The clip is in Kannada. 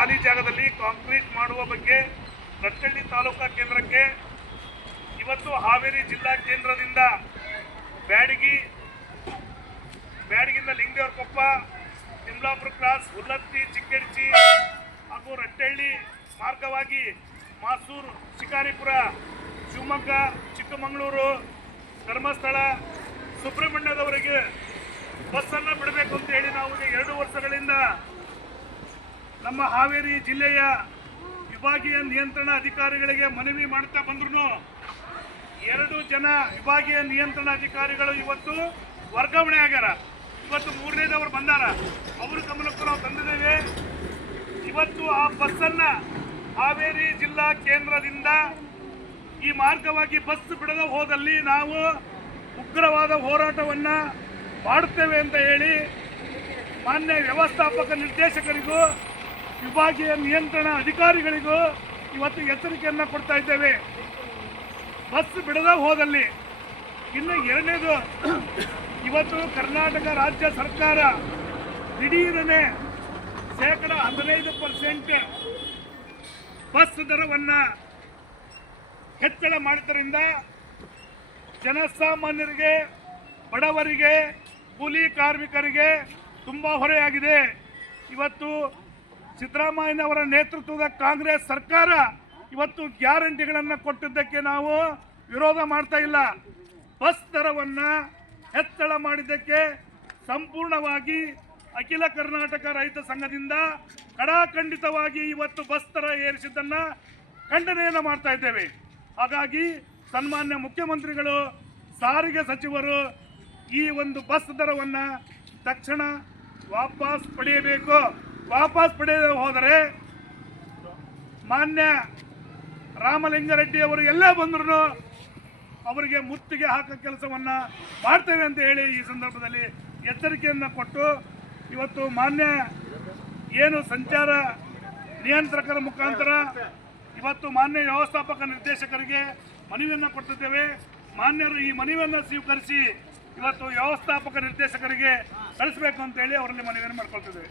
ಖಾಲಿ ಜಾಗದಲ್ಲಿ ಕಾಂಕ್ರೀಟ್ ಮಾಡುವ ಬಗ್ಗೆ ರಟ್ಟಳ್ಳಿ ತಾಲೂಕಾ ಕೇಂದ್ರಕ್ಕೆ ಇವತ್ತು ಹಾವೇರಿ ಜಿಲ್ಲಾ ಕೇಂದ್ರದಿಂದ ಬ್ಯಾಡಗಿ ಬ್ಯಾಡಗಿಂದ ಲಿಂಗದೇವ್ರ ಕೊಪ್ಪ ತಿಮ್ಲಾಪುರ ಕ್ರಾಸ್ ಹುಲ್ಲತ್ತಿ ಚಿಕ್ಕೆಡ್ಚಿ ಹಾಗೂ ರಟ್ಟಳ್ಳಿ ಮಾರ್ಗವಾಗಿ ಮಾಸೂರು, ಶಿಕಾರಿಪುರ, ಶಿವಮೊಗ್ಗ, ಚಿಕ್ಕಮಗಳೂರು, ಧರ್ಮಸ್ಥಳ, ಸುಬ್ರಹ್ಮಣ್ಯದವರೆಗೆ ಬಸ್ಸನ್ನು ಬಿಡಬೇಕು ಅಂತ ಹೇಳಿ ನಾವು ಎರಡು ವರ್ಷಗಳಿಂದ ನಮ್ಮ ಹಾವೇರಿ ಜಿಲ್ಲೆಯ ವಿಭಾಗೀಯ ನಿಯಂತ್ರಣ ಅಧಿಕಾರಿಗಳಿಗೆ ಮನವಿ ಮಾಡ್ತಾ ಬಂದ್ರು ಎರಡು ಜನ ವಿಭಾಗೀಯ ನಿಯಂತ್ರಣ ಅಧಿಕಾರಿಗಳು ಇವತ್ತು ವರ್ಗಾವಣೆ ಆಗ್ಯಾರ. ಇವತ್ತು ಮೂರನೇದವರು ಬಂದಾರ. ಅವರು ಗಮನಕ್ಕೂ ನಾವು ತಂದಿದ್ದೇವೆ. ಇವತ್ತು ಆ ಬಸ್ಸನ್ನ ಹಾವೇರಿ ಜಿಲ್ಲಾ ಕೇಂದ್ರದಿಂದ ಈ ಮಾರ್ಗವಾಗಿ ಬಸ್ ಬಿಡದ ಹೋದಲ್ಲಿ ನಾವು ಉಗ್ರವಾದ ಹೋರಾಟವನ್ನ ಮಾಡುತ್ತೇವೆ ಅಂತ ಹೇಳಿ ಮಾನ್ಯ ವ್ಯವಸ್ಥಾಪಕ ನಿರ್ದೇಶಕರಿಗೂ ವಿಭಾಗೀಯ ನಿಯಂತ್ರಣ ಅಧಿಕಾರಿಗಳಿಗೂ ಇವತ್ತು ಎಚ್ಚರಿಕೆಯನ್ನು ಕೊಡ್ತಾ ಇದ್ದೇವೆ. ಬಸ್ ಬಿಡದ ಹೋದಲ್ಲಿ ಇನ್ನು ಎರಡನೇದು, ಇವತ್ತು ಕರ್ನಾಟಕ ರಾಜ್ಯ ಸರ್ಕಾರ ದಿಢೀರನೆ ಶೇಕಡ ಹದಿನೈದು ಪರ್ಸೆಂಟ್ ಬಸ್ ದರವನ್ನು ಹೆಚ್ಚಳ ಮಾಡಿದ್ದರಿಂದ ಜನಸಾಮಾನ್ಯರಿಗೆ, ಬಡವರಿಗೆ, ಕೂಲಿ ಕಾರ್ಮಿಕರಿಗೆ ತುಂಬ ಹೊರೆಯಾಗಿದೆ. ಇವತ್ತು ಸಿದ್ದರಾಮಯ್ಯನವರ ನೇತೃತ್ವದ ಕಾಂಗ್ರೆಸ್ ಸರ್ಕಾರ ಇವತ್ತು ಗ್ಯಾರಂಟಿಗಳನ್ನು ಕೊಟ್ಟಿದ್ದಕ್ಕೆ ನಾವು ವಿರೋಧ ಮಾಡ್ತಾ ಇಲ್ಲ. ಬಸ್ ದರವನ್ನು ಹೆಚ್ಚಳ ಮಾಡಿದ್ದಕ್ಕೆ ಸಂಪೂರ್ಣವಾಗಿ ಅಖಿಲ ಕರ್ನಾಟಕ ರೈತ ಸಂಘದಿಂದ ಕಡಾಖಂಡಿತವಾಗಿ ಇವತ್ತು ಬಸ್ ದರ ಏರಿಸಿದ್ದನ್ನು ಖಂಡನೆಯನ್ನು ಮಾಡ್ತಾ ಇದ್ದೇವೆ. ಹಾಗಾಗಿ ಸನ್ಮಾನ್ಯ ಮುಖ್ಯಮಂತ್ರಿಗಳು, ಸಾರಿಗೆ ಸಚಿವರು ಈ ಒಂದು ಬಸ್ ದರವನ್ನು ತಕ್ಷಣ ವಾಪಸ್ ಪಡೆಯಬೇಕು. ವಾಪಸ್ ಪಡೆಯದೆ ಹೋದರೆ ಮಾನ್ಯ ರಾಮಲಿಂಗಾರೆಡ್ಡಿ ಅವರು ಎಲ್ಲೇ ಬಂದ್ರು ಅವರಿಗೆ ಮುತ್ತಿಗೆ ಹಾಕೋ ಕೆಲಸವನ್ನ ಮಾಡ್ತೇವೆ ಅಂತ ಹೇಳಿ ಈ ಸಂದರ್ಭದಲ್ಲಿ ಎಚ್ಚರಿಕೆಯನ್ನು ಕೊಟ್ಟು ಇವತ್ತು ಮಾನ್ಯ ಏನು ಸಂಚಾರ ನಿಯಂತ್ರಕರ ಮುಖಾಂತರ ಇವತ್ತು ಮಾನ್ಯ ವ್ಯವಸ್ಥಾಪಕ ನಿರ್ದೇಶಕರಿಗೆ ಮನವಿಯನ್ನು ಕೊಡ್ತಿದ್ದೇವೆ ಮಾನ್ಯರು ಈ ಮನವಿಯನ್ನು ಸ್ವೀಕರಿಸಿ ಇವತ್ತು ವ್ಯವಸ್ಥಾಪಕ ನಿರ್ದೇಶಕರಿಗೆ ಕಳಿಸಬೇಕು ಅಂತ ಹೇಳಿ ಅವರಲ್ಲಿ ಮನವಿಯನ್ನು ಮಾಡ್ಕೊಳ್ತಿದ್ದೇವೆ.